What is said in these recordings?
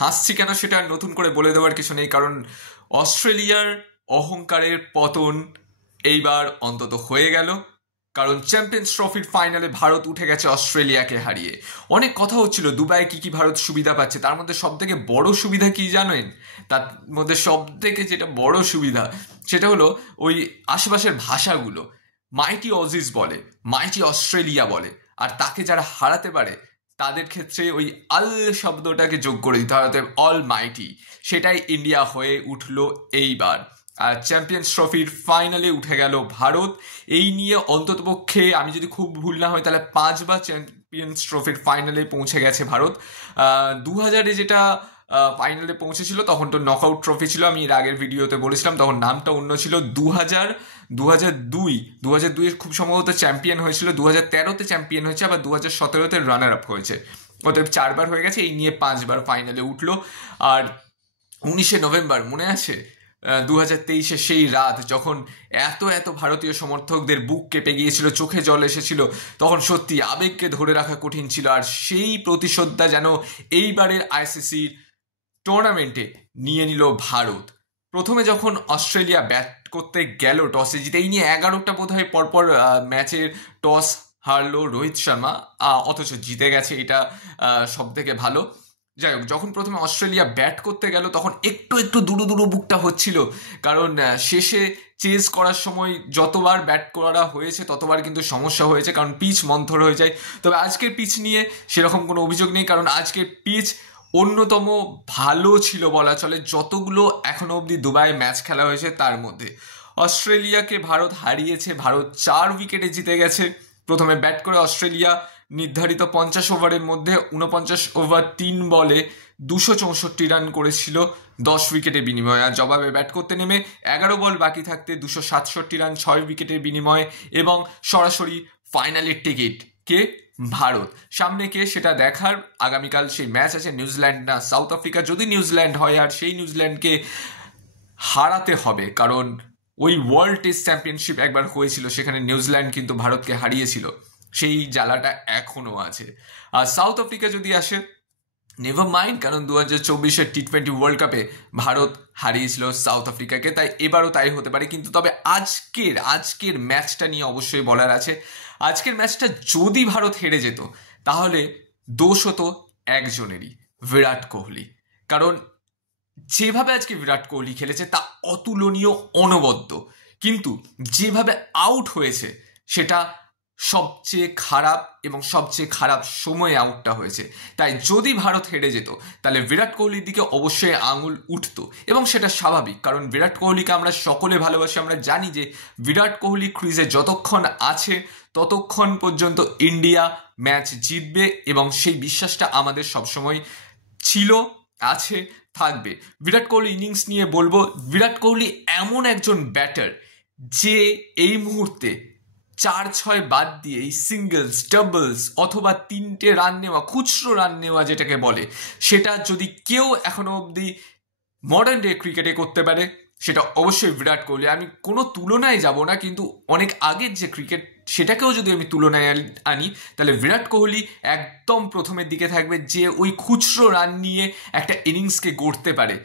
হাসছি কেন সেটা নতুন করে বলে দেওয়ার কিছু নেই, কারণ অস্ট্রেলিয়ার অহংকারের পতন এইবার অন্তত হয়ে গেল। কারণ চ্যাম্পিয়ন্স ট্রফির ফাইনালে ভারত উঠে গেছে অস্ট্রেলিয়াকে হারিয়ে। অনেক কথা হচ্ছিল দুবাইয়ে কি কি ভারত সুবিধা পাচ্ছে, তার মধ্যে সব থেকে বড় সুবিধা কি জানেন? তার মধ্যে সব থেকে যেটা বড় সুবিধা সেটা হলো ওই আশেপাশের ভাষাগুলো। মাইটি অজিজ বলে, মাইটি অস্ট্রেলিয়া বলে, আর তাকে যারা হারাতে পারে তাদের ক্ষেত্রে ওই আল শব্দটাকে যোগ করে দিতে হয়, অল মাইটি। সেটাই ইন্ডিয়া হয়ে উঠলো এইবার। আর চ্যাম্পিয়ন্স ট্রফির ফাইনালে উঠে গেল ভারত। এই নিয়ে অন্ততপক্ষে আমি যদি খুব ভুল না হয় তাহলে 5বার চ্যাম্পিয়ন্স ট্রফির ফাইনালে পৌঁছে গেছে ভারত। 2000-এ যেটা ফাইনালে পৌঁছেছিল তখন তো নকআউট ট্রফি ছিল, আমি এর আগের ভিডিওতে বলেছিলাম, তখন নামটা অন্য ছিল। 2002 খুব সম্ভবত চ্যাম্পিয়ন হয়েছিল, 2013-তে চ্যাম্পিয়ন হয়েছে, আবার 2017-তে রানার আপ হয়েছে। অতএব 4বার হয়ে গেছে, এই নিয়ে 5বার ফাইনালে উঠলো। আর 19শে নভেম্বর মনে আছে 2023-এ সেই রাত যখন এত এত ভারতীয় সমর্থকদের বুক কেঁপে গিয়েছিল, চোখে জল এসেছিল, তখন সত্যি আবেগকে ধরে রাখা কঠিন ছিল। আর সেই প্রতিশোধটা যেন এইবারের আইসিসি টুর্নামেন্টে নিয়ে নিল ভারত। প্রথমে যখন অস্ট্রেলিয়া ব্যাট করতে গেল টসে জিতে, এই নিয়ে 11টা বোধ হয় পরপর ম্যাচের টস হারলো রোহিত শর্মা, অথচ জিতে গেছে, এটা সব থেকে ভালো। যাই হোক, যখন প্রথমে অস্ট্রেলিয়া ব্যাট করতে গেল তখন একটু একটু দুরু দুরু বুকটা হচ্ছিল, কারণ শেষে চেজ করার সময় যতবার ব্যাট করা হয়েছে ততবার কিন্তু সমস্যা হয়েছে, কারণ পিচ মন্থর হয়ে যায়। তবে আজকের পিচ নিয়ে সেরকম কোনো অভিযোগ নেই, কারণ আজকের পিচ অন্যতম ভালো ছিল বলা চলে যতগুলো এখনো অবধি দুবাই ম্যাচ খেলা হয়েছে তার মধ্যে। অস্ট্রেলিয়াকে ভারত হারিয়েছে, ভারত 4 উইকেটে জিতে গেছে। প্রথমে ব্যাট করে অস্ট্রেলিয়া নির্ধারিত 50 ওভারের মধ্যে 49 ওভার 3 বলে 264 রান করেছিল 10 উইকেটের বিনিময়ে। আর জবাবে ব্যাট করতে নেমে 11 বল বাকি থাকতে 267 রান 6 উইকেটের বিনিময়ে, এবং সরাসরি ফাইনালের টিকিট কে ভারত। সামনে কে সেটা দেখার, আগামীকাল সেই ম্যাচ আছে নিউজিল্যান্ড না সাউথ আফ্রিকা। যদি নিউজিল্যান্ড হয়, আর সেই নিউজিল্যান্ডকে হারাতে হবে, কারণ ওই ওয়ার্ল্ড টেস্ট চ্যাম্পিয়নশিপ একবার হয়েছিল, সেখানে নিউজিল্যান্ড কিন্তু ভারতকে হারিয়েছিল, সেই জ্বালাটা এখনো আছে। আর সাউথ আফ্রিকা যদি আসে, নেভার মাইন্ড, কারণ 2024-এর টি20 ওয়ার্ল্ড কাপে ভারত হারিয়েছিল সাউথ আফ্রিকাকে, তাই এবারও তাই হতে পারে। কিন্তু তবে আজকের ম্যাচটা নিয়ে অবশ্যই বলার আছে। আজকের ম্যাচটা যদি ভারত হেরে যেত তাহলে দোষ হতো একজনেরই, বিরাট কোহলি। কারণ যেভাবে আজকে বিরাট কোহলি খেলেছে তা অতুলনীয়, অনবদ্য, কিন্তু যেভাবে আউট হয়েছে সেটা সবচেয়ে খারাপ, এবং সবচেয়ে খারাপ সময়ে আউটটা হয়েছে। তাই যদি ভারত হেরে যেত তাহলে বিরাট কোহলির দিকে অবশ্যই আঙুল উঠতো, এবং সেটা স্বাভাবিক, কারণ বিরাট কোহলিকে আমরা সকলে ভালোবাসি। আমরা জানি যে বিরাট কোহলি ক্রিজে যতক্ষণ আছে ততক্ষণ পর্যন্ত ইন্ডিয়া ম্যাচ জিতবে, এবং সেই বিশ্বাসটা আমাদের সবসময় ছিল, আছে, থাকবে। বিরাট কোহলি ইনিংস নিয়ে বলবো, বিরাট কোহলি এমন একজন ব্যাটার যে এই মুহূর্তে 4-6 বাদ দিয়ে এই সিঙ্গলস, ডাবলস অথবা 3টে রান নেওয়া, খুচরো রান নেওয়া যেটাকে বলে, সেটা যদি কেউ এখনো অবধি মডার্ন ডে ক্রিকেটে করতে পারে সেটা অবশ্যই বিরাট কোহলি। আমি কোনো তুলনায় যাব না, কিন্তু অনেক আগের যে ক্রিকেট সেটাকেও যদি আমি তুলনায় আনি তাহলে বিরাট কোহলি একদম প্রথমের দিকে থাকবে, যে ওই খুচরো রান নিয়ে একটা ইনিংসকে গড়তে পারে।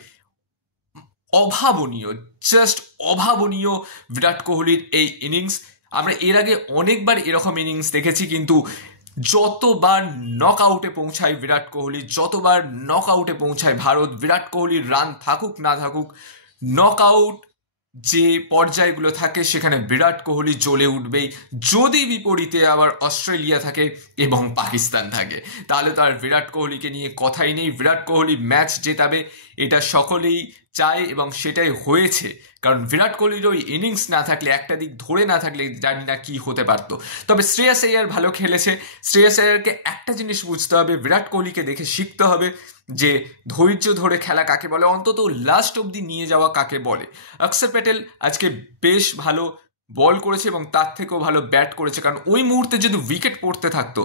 অভাবনীয়, জাস্ট অভাবনীয় বিরাট কোহলির এই ইনিংস। আমরা এর আগে অনেকবার এরকম ইনিংস দেখেছি, কিন্তু যতবার নক আউটে পৌঁছায় বিরাট কোহলি, যতবার নক আউটে পৌঁছায় ভারত, বিরাট কোহলির রান থাকুক না থাকুক, নক আউট যে পর্যায়গুলো থাকে সেখানে বিরাট কোহলি জ্বলে উঠবেই। যদি বিপরীতে আবার অস্ট্রেলিয়া থাকে এবং পাকিস্তান থাকে তাহলে তো আর বিরাট কোহলিকে নিয়ে কথাই নেই। বিরাট কোহলি ম্যাচ জেতাবে, এটা সকলেই চায়, এবং সেটাই হয়েছে। কারণ বিরাট কোহলির ওই ইনিংস না থাকলে, একটা দিক ধরে না থাকলে জানি না কি হতে পারতো। তবে শ্রেয়াস আইয়ার ভালো খেলেছে। শ্রেয়াস আইয়ারকে একটা জিনিস বুঝতে হবে, বিরাট কোহলিকে দেখে শিখতে হবে যে ধৈর্য ধরে খেলা কাকে বলে, অন্তত লাস্ট অবধি নিয়ে যাওয়া কাকে বলে। অক্ষর প্যাটেল আজকে বেশ ভালো বল করেছে, এবং তার থেকেও ভালো ব্যাট করেছে, কারণ ওই মুহূর্তে যদি উইকেট পড়তে থাকতো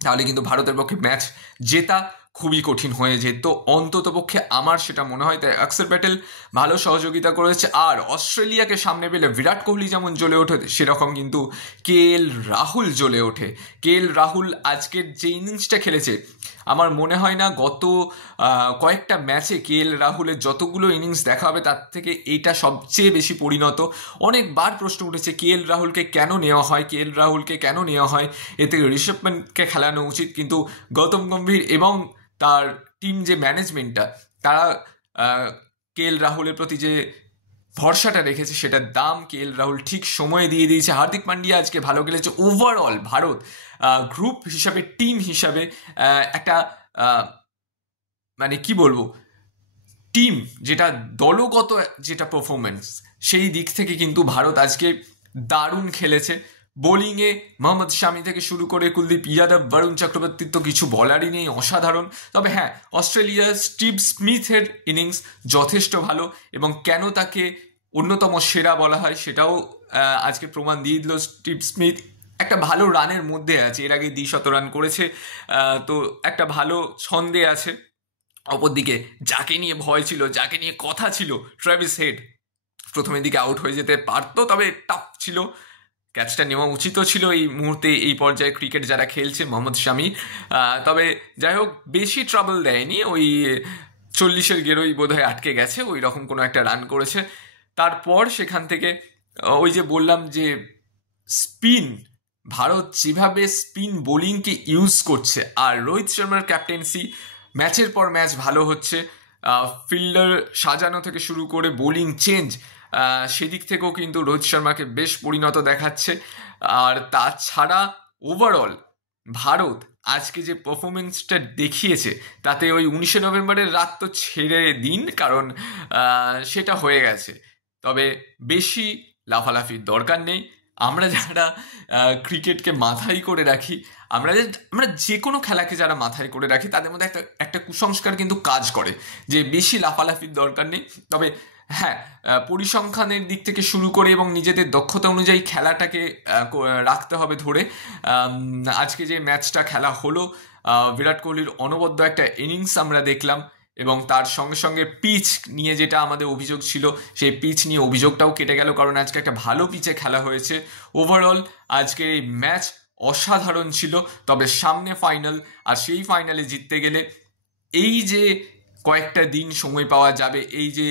তাহলে কিন্তু ভারতের পক্ষে ম্যাচ জেতা খুবই কঠিন হয়ে যেত অন্তত পক্ষে, আমার সেটা মনে হয়। তাই অক্ষর প্যাটেল ভালো সহযোগিতা করেছে। আর অস্ট্রেলিয়াকে সামনে পেলে বিরাট কোহলি যেমন জ্বলে ওঠে, সেরকম কিন্তু KL রাহুল জ্বলে ওঠে। KL রাহুল আজকের যে ইনিংসটা খেলেছে, আমার মনে হয় না গত কয়েকটা ম্যাচে KL রাহুলের যতগুলো ইনিংস দেখা হবে তার থেকে এইটা সবচেয়ে বেশি পরিণত। অনেকবার প্রশ্ন উঠেছে KL রাহুলকে কেন নেওয়া হয়, KL রাহুলকে কেন নেওয়া হয়, এতে ঋষভ পন্থকে খেলানো উচিত। কিন্তু গৌতম গম্ভীর এবং তার টিম যে ম্যানেজমেন্টটা, তারা KL রাহুলের প্রতি যে ভরসাটা রেখেছে সেটার দাম KL রাহুল ঠিক সময়ে দিয়ে দিয়েছে। হার্দিক পান্ডিয়া আজকে ভালো খেলেছে। ওভারঅল ভারত গ্রুপ হিসাবে, টিম হিসাবে একটা মানে কি বলবো, টিম যেটা দলগত যেটা পারফরমেন্স, সেই দিক থেকে কিন্তু ভারত আজকে দারুণ খেলেছে। বোলিংয়ে মোহাম্মদ শামি থেকে শুরু করে কুলদীপ যাদব, বরুণ চক্রবর্তীর তো কিছু বলারই নেই, অসাধারণ। তবে হ্যাঁ, অস্ট্রেলিয়ার স্টিভ স্মিথের ইনিংস যথেষ্ট ভালো, এবং কেন তাকে অন্যতম সেরা বলা হয় সেটাও আজকে প্রমাণ দিয়ে দিল। স্টিভ স্মিথ একটা ভালো রানের মধ্যে আছে, এর আগে 200 রান করেছে, তো একটা ভালো ছন্দে আছে। অপরদিকে যাকে নিয়ে ভয় ছিল, যাকে নিয়ে কথা ছিল, ট্রেভিস হেড প্রথমের দিকে আউট হয়ে যেতে পারতো, তবে টাফ ছিল, ক্যাচটা নেওয়া উচিতও ছিল এই মুহূর্তে, এই পর্যায়ে ক্রিকেট যারা খেলছে। মোহাম্মদ শামি তবে যাই হোক বেশি ট্রাবল দেয়নি, ওই 40-এর গেরোই বোধহয় আটকে গেছে, ওই রকম কোনো একটা রান করেছে। তারপর সেখান থেকে ওই যে বললাম যে স্পিন, ভারত যেভাবে স্পিন বোলিংকে ইউজ করছে, আর রোহিত শর্মার ক্যাপ্টেন্সি ম্যাচের পর ম্যাচ ভালো হচ্ছে, ফিল্ডার সাজানো থেকে শুরু করে বোলিং চেঞ্জ, সেদিক থেকেও কিন্তু রোহিত শর্মাকে বেশ পরিণত দেখাচ্ছে। আর তাছাড়া ওভারঅল ভারত আজকে যে পারফরমেন্সটা দেখিয়েছে, তাতে ওই 19শে নভেম্বরের রাত তো ছেড়ে দিন, কারণ সেটা হয়ে গেছে। তবে বেশি লাফালাফির দরকার নেই। আমরা যারা ক্রিকেটকে মাথায় করে রাখি, আমরা যে কোনো খেলাকে যারা মাথায় করে রাখি, তাদের মধ্যে একটা কুসংস্কার কিন্তু কাজ করে যে বেশি লাফালাফির দরকার নেই। তবে হ্যাঁ, পরিসংখ্যানের দিক থেকে শুরু করে এবং নিজেদের দক্ষতা অনুযায়ী খেলাটাকে রাখতে হবে ধরে। আজকে যে ম্যাচটা খেলা হলো, বিরাট কোহলির অনবদ্য একটা ইনিংস আমরা দেখলাম, এবং তার সঙ্গে সঙ্গে পিচ নিয়ে যেটা আমাদের অভিযোগ ছিল, সেই পিচ নিয়ে অভিযোগটাও কেটে গেল, কারণ আজকে একটা ভালো পিচে খেলা হয়েছে। ওভারঅল আজকের এই ম্যাচ অসাধারণ ছিল। তবে সামনে ফাইনাল, আর সেই ফাইনালে জিততে গেলে এই যে কয়েকটা দিন সময় পাওয়া যাবে, এই যে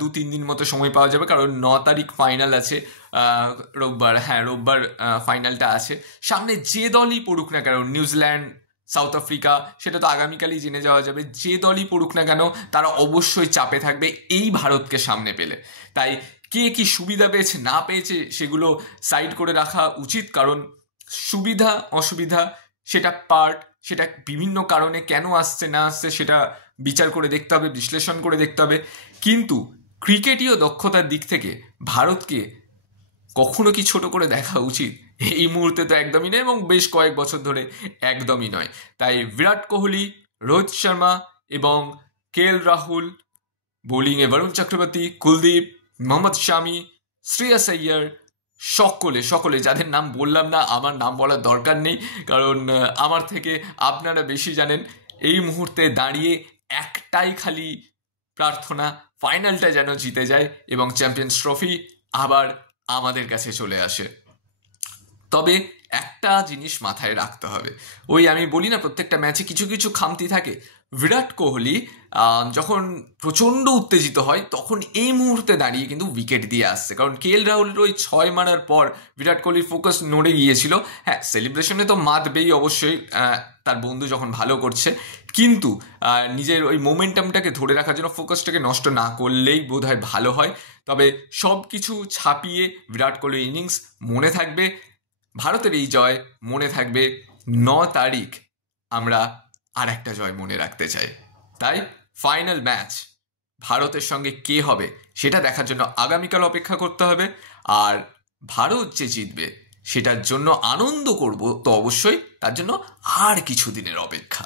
2-3 দিন মতো সময় পাওয়া যাবে, কারণ 9 তারিখ ফাইনাল আছে, রোববার, হ্যাঁ রোববার ফাইনালটা আছে। সামনে যে দলই পড়ুক না কেন, নিউজিল্যান্ড, সাউথ আফ্রিকা, সেটা তো আগামীকালই জেনে যাওয়া যাবে, যে দলই পড়ুক না কেন তারা অবশ্যই চাপে থাকবে এই ভারতকে সামনে পেলে। তাই কে কি সুবিধা পেয়েছে না পেয়েছে সেগুলো সাইড করে রাখা উচিত, কারণ সুবিধা অসুবিধা সেটা পার্ট, সেটা বিভিন্ন কারণে কেন আসছে না আসছে সেটা বিচার করে দেখতে হবে, বিশ্লেষণ করে দেখতে হবে। কিন্তু ক্রিকেটীয় দক্ষতার দিক থেকে ভারতকে কখনো কি ছোট করে দেখা উচিত? এই মুহূর্তে তো একদমই নয়, এবং বেশ কয়েক বছর ধরে একদমই নয়। তাই বিরাট কোহলি, রোহিত শর্মা এবং KL রাহুল, বোলিংয়ে বরুণ চক্রবর্তী, কুলদীপ, মোহাম্মদ শামি, শ্রেয়াস আইয়ার, সকলে যাদের নাম বললাম না, আমার নাম বলার দরকার নেই, কারণ আমার থেকে আপনারা বেশি জানেন। এই মুহূর্তে দাঁড়িয়ে একটাই খালি প্রার্থনা, ফাইনালটা যেন জিতে যায় এবং চ্যাম্পিয়ন্স ট্রফি আবার আমাদের কাছে চলে আসে। তবে একটা জিনিস মাথায় রাখতে হবে, ওই আমি বলি না প্রত্যেকটা ম্যাচে কিছু কিছু খামতি থাকে। বিরাট কোহলি যখন প্রচণ্ড উত্তেজিত হয়, তখন এই মুহূর্তে দাঁড়িয়ে কিন্তু উইকেট দিয়ে আসছে, কারণ KL রাহুলের ওই 6 মারার পর বিরাট কোহলির ফোকাস নড়ে গিয়েছিল। হ্যাঁ, সেলিব্রেশনে তো মাতবেই অবশ্যই, তার বন্ধু যখন ভালো করছে, কিন্তু নিজের ওই মোমেন্টামটাকে ধরে রাখার জন্য ফোকাসটাকে নষ্ট না করলেই বোধহয় ভালো হয়। তবে সব কিছু ছাপিয়ে বিরাট কোহলির ইনিংস মনে থাকবে, ভারতের এই জয় মনে থাকবে। 9 তারিখ আমরা আর একটা জয় মনে রাখতে চাই। তাই ফাইনাল ম্যাচ ভারতের সঙ্গে কে হবে সেটা দেখার জন্য আগামীকাল অপেক্ষা করতে হবে। আর ভারত যে জিতবে সেটার জন্য আনন্দ করব তো অবশ্যই, তার জন্য আর কিছু দিনের অপেক্ষা।